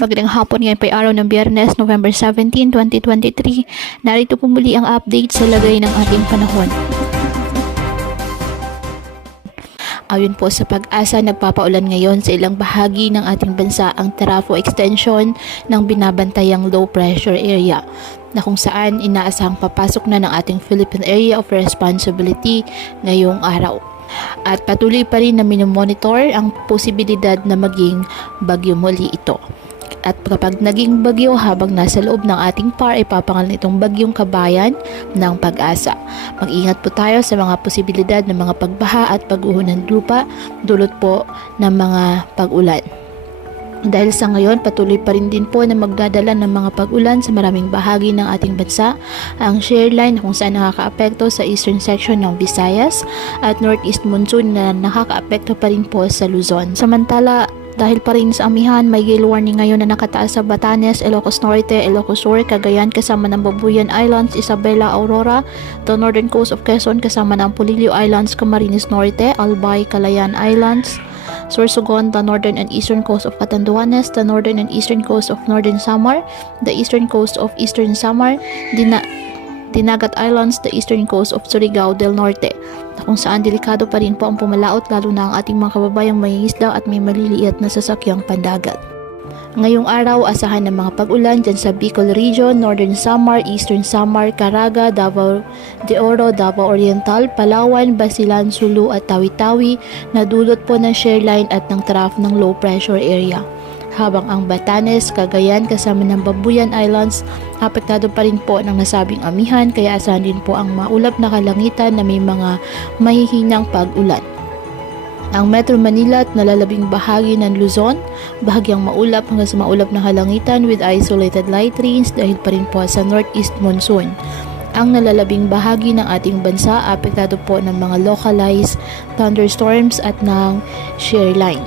Magandang hapon, ngayon po ay araw ng Biyernes, November 17, 2023. Narito po muli ang update sa lagay ng ating panahon. Ayon po sa Pag-asa, nagpapaulan ngayon sa ilang bahagi ng ating bansa ang Tarafo extension ng binabantayang low pressure area na kung saan inaasahang papasok na ng ating Philippine Area of Responsibility ngayong araw. At patuloy pa rin na minomonitor ang posibilidad na maging bagyo muli ito. At kapag naging bagyo habang nasa loob ng ating PAR, ipapangalan itong bagyong kabayan ng Pag-asa. Mag-ingat po tayo sa mga posibilidad ng mga pagbaha at pag-uho ng lupa dulot po ng mga pag-ulan. Dahil sa ngayon, patuloy pa rin din po na magdadala ng mga pag-ulan sa maraming bahagi ng ating bansa ang shear line kung saan nakakaapekto sa eastern section ng Visayas at northeast monsoon na nakakaapekto pa rin po sa Luzon. Samantala, dahil pa rin sa amihan, may gale warning ngayon na nakataas sa Batanes, Ilocos Norte, Ilocos Sur, Cagayan kasama ng Babuyan Islands, Isabela, Aurora, the northern coast of Quezon kasama ng Polillo Islands, Camarines Norte, Albay, Calayan Islands, Sorsogon, the northern and eastern coast of Catanduanes, the northern and eastern coast of Northern Samar, the eastern coast of Eastern Samar, Dinagat Islands, the eastern coast of Surigao del Norte, na kung saan delikado pa rin po ang pumalaot lalo na ang ating mga kababayang mangingisda at may maliliit na sasakyang pandagat. Ngayong araw, asahan ng mga pag-ulan dyan sa Bicol Region, Northern Samar, Eastern Samar, Caraga, Davao de Oro, Davao Oriental, Palawan, Basilan, Sulu at Tawi-Tawi na dulot po ng shear line at ng trough ng low pressure area. Habang ang Batanes, Cagayan kasama ng Babuyan Islands, apektado pa rin po ng nasabing amihan kaya asahan din po ang maulap na kalangitan na may mga mahihinang pag-ulan. Ang Metro Manila at nalalabing bahagi ng Luzon, bahagyang maulap hanggang sa maulap na kalangitan with isolated light rains dahil pa rin po sa northeast monsoon. Ang nalalabing bahagi ng ating bansa, apektado po ng mga localized thunderstorms at ng shear line.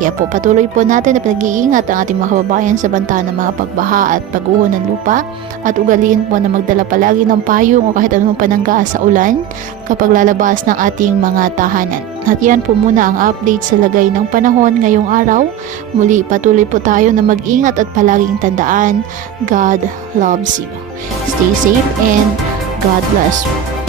Kaya po patuloy po natin na pinag-iingat ang ating mga kababayan sa banta ng mga pagbaha at pag-uho ng lupa at ugaliin po na magdala palagi ng payong o kahit anumang panangga sa ulan kapag lalabas ng ating mga tahanan. At yan po muna ang update sa lagay ng panahon ngayong araw. Muli patuloy po tayo na mag-ingat at palaging tandaan, God loves you. Stay safe and God bless you.